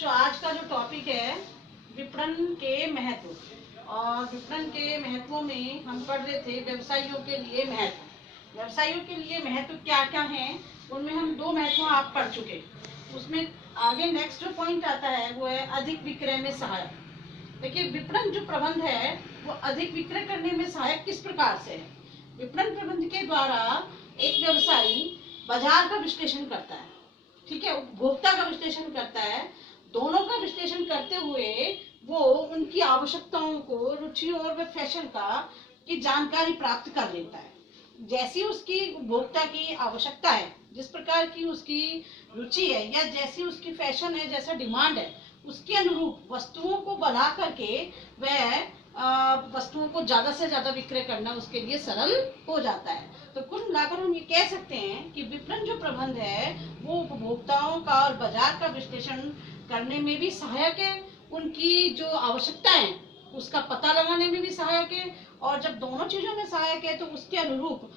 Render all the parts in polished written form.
बच्चों आज का जो टॉपिक है विपणन के महत्व। और विपणन के महत्वों में हम पढ़ रहे थे व्यवसायियों के लिए महत्व। व्यवसायियों के लिए महत्व क्या क्या है, उनमें हम दो महत्व आप पढ़ चुके। उसमें आगे नेक्स्ट जो पॉइंट आता है वो है अधिक विक्रय में सहायक। देखिए विपणन जो प्रबंध है वो अधिक विक्रय करने में सहायक किस प्रकार से है। विपणन प्रबंध के द्वारा एक व्यवसायी बाजार का विश्लेषण करता है, ठीक है, उपभोक्ता का विश्लेषण करता है, दोनों का विश्लेषण करते हुए वो उनकी आवश्यकताओं को, रुचि और वे फैशन की जानकारी प्राप्त कर लेता है। जैसी उसकी उपभोक्ता की आवश्यकता है, जिस प्रकार की उसकी रुचि है या जैसी उसकी फैशन है, जैसा डिमांड है, उसके अनुरूप वस्तुओं को बना करके वह वस्तुओं को ज्यादा से ज्यादा विक्रय करना उसके लिए सरल हो जाता है। तो कुल मिलाकर हम ये कह सकते हैं कि विपणन जो प्रबंध है वो उपभोक्ताओं का और बाजार का विश्लेषण करने में भी सहायक है, उनकी जो आवश्यकता है उसका पता लगाने में भी सहायक है, और जब दोनों चीजों में सहायक है तो उसके अनुरूप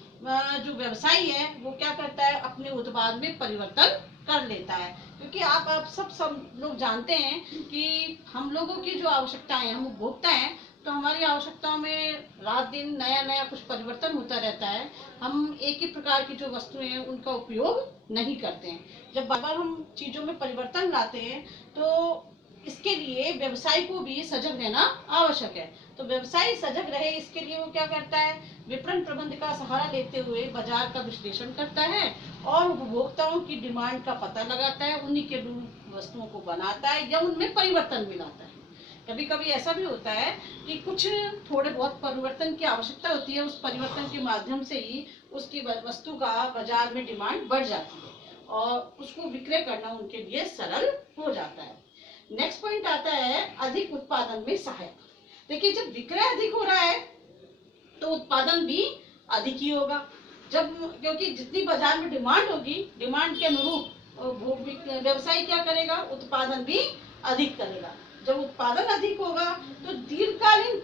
जो व्यवसायी है वो क्या करता है, अपने उत्पाद में परिवर्तन कर लेता है। क्योंकि आप सब लोग जानते हैं कि हम लोगों की जो आवश्यकताएं, हम उपभोक्ता हैं, तो हमारी आवश्यकताओं में रात दिन नया नया कुछ परिवर्तन होता रहता है। हम एक ही प्रकार की जो वस्तुएं हैं उनका उपयोग नहीं करते हैं। जब बार बार हम चीजों में परिवर्तन लाते हैं तो इसके लिए व्यवसायी को भी सजग रहना आवश्यक है। तो व्यवसायी सजग रहे इसके लिए वो क्या करता है, विपणन प्रबंध का सहारा लेते हुए बाजार का विश्लेषण करता है और उपभोक्ताओं की डिमांड का पता लगाता है, उन्हीं के अनुरूप वस्तुओं को बनाता है या उनमें परिवर्तन भी लाता है। कभी कभी ऐसा भी होता है कि कुछ थोड़े बहुत परिवर्तन की आवश्यकता होती है, उस परिवर्तन के माध्यम से ही उसकी वस्तु का बाजार में डिमांड बढ़ जाती है और उसको विक्रय करना उनके लिए सरल हो जाता है। नेक्स्ट पॉइंट आता है अधिक उत्पादन में सहायक। देखिए जब विक्रय अधिक हो रहा है तो उत्पादन भी अधिक ही होगा, क्योंकि जितनी बाजार में डिमांड होगी, डिमांड के अनुरूप व्यवसायी क्या करेगा, उत्पादन भी अधिक करेगा। जब उत्पादन अधिक होगा तो दीर्घकालीन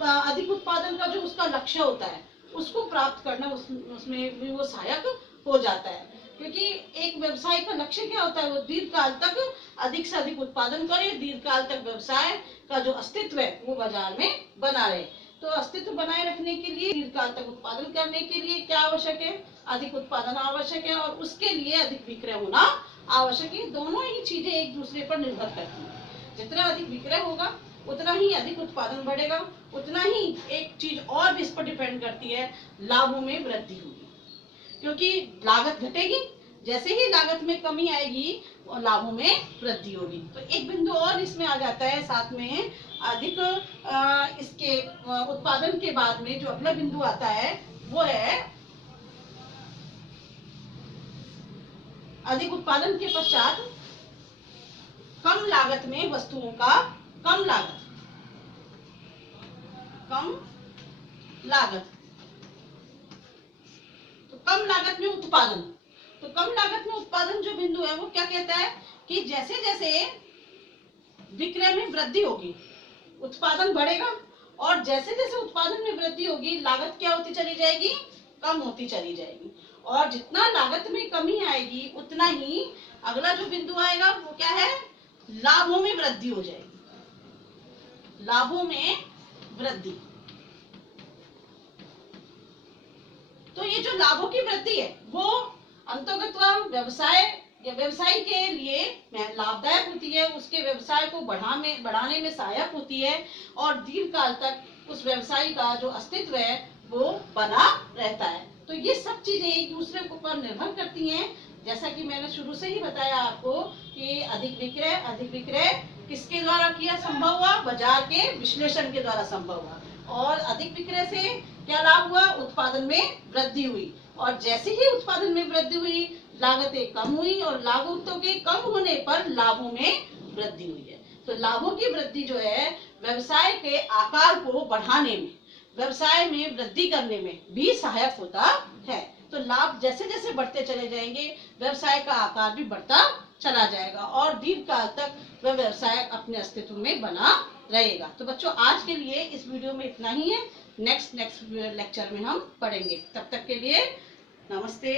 अधिक उत्पादन का जो उसका लक्ष्य होता है उसको प्राप्त करना उसमें भी वो सहायक हो जाता है। क्योंकि एक व्यवसाय का लक्ष्य क्या होता है, वो दीर्घकाल तक अधिक से अधिक उत्पादन करे, दीर्घकाल तक व्यवसाय का जो अस्तित्व है वो बाजार में बना रहे। तो अस्तित्व बनाए रखने के लिए, दीर्घकाल तक उत्पादन करने के लिए क्या आवश्यक है, अधिक उत्पादन आवश्यक है, और उसके लिए अधिक विक्रय होना आवश्यक है। दोनों ही चीजें एक दूसरे पर निर्भर करती हैं। जितना अधिक विक्रय होगा उतना ही अधिक उत्पादन बढ़ेगा, उतना ही एक चीज और भी इस पर डिपेंड करती है, लाभों में वृद्धि होगी। क्योंकि लागत घटेगी, जैसे ही लागत में कमी आएगी और लाभों में वृद्धि होगी। तो एक बिंदु और इसमें आ जाता है साथ में, अधिक इसके उत्पादन के बाद में जो अगला बिंदु आता है वो है अधिक उत्पादन के पश्चात कम लागत में वस्तुओं का कम लागत तो कम लागत में उत्पादन। तो कम लागत में उत्पादन जो बिंदु है वो क्या कहता है कि जैसे जैसे विक्रय में वृद्धि होगी उत्पादन बढ़ेगा, और जैसे जैसे उत्पादन में वृद्धि होगी लागत क्या होती चली जाएगी, कम होती चली जाएगी। और जितना लागत में कमी आएगी उतना ही अगला जो बिंदु आएगा वो क्या है, लाभों में वृद्धि हो जाएगी, लाभों में वृद्धि। तो ये जो लाभों की वृद्धि है वो अंततः व्यवसाय के लिए लाभदायक होती है, उसके व्यवसाय को बढ़ाने में सहायक होती है, और दीर्घकाल तक उस व्यवसाय का जो अस्तित्व है वो बना रहता है। तो ये सब चीजें एक दूसरे के ऊपर निर्भर करती हैं। जैसा कि मैंने शुरू से ही बताया आपको कि अधिक विक्रय किसके द्वारा किया संभव हुआ, बाजार के विश्लेषण के द्वारा संभव हुआ। और अधिक विक्रय से क्या लाभ हुआ, उत्पादन में वृद्धि हुई, और जैसे ही उत्पादन में वृद्धि हुई लागतें कम हुई, और लागतों के कम होने पर लाभों में वृद्धि हुई है। तो लाभों की वृद्धि जो है व्यवसाय के आकार को बढ़ाने में, व्यवसाय में वृद्धि करने में भी सहायक होता है। तो लाभ जैसे जैसे बढ़ते चले जाएंगे व्यवसाय का आकार भी बढ़ता चला जाएगा, और दीर्घकाल तक वह व्यवसाय अपने अस्तित्व में बना रहेगा। तो बच्चों आज के लिए इस वीडियो में इतना ही है। नेक्स्ट लेक्चर में हम पढ़ेंगे। तब तक के लिए नमस्ते।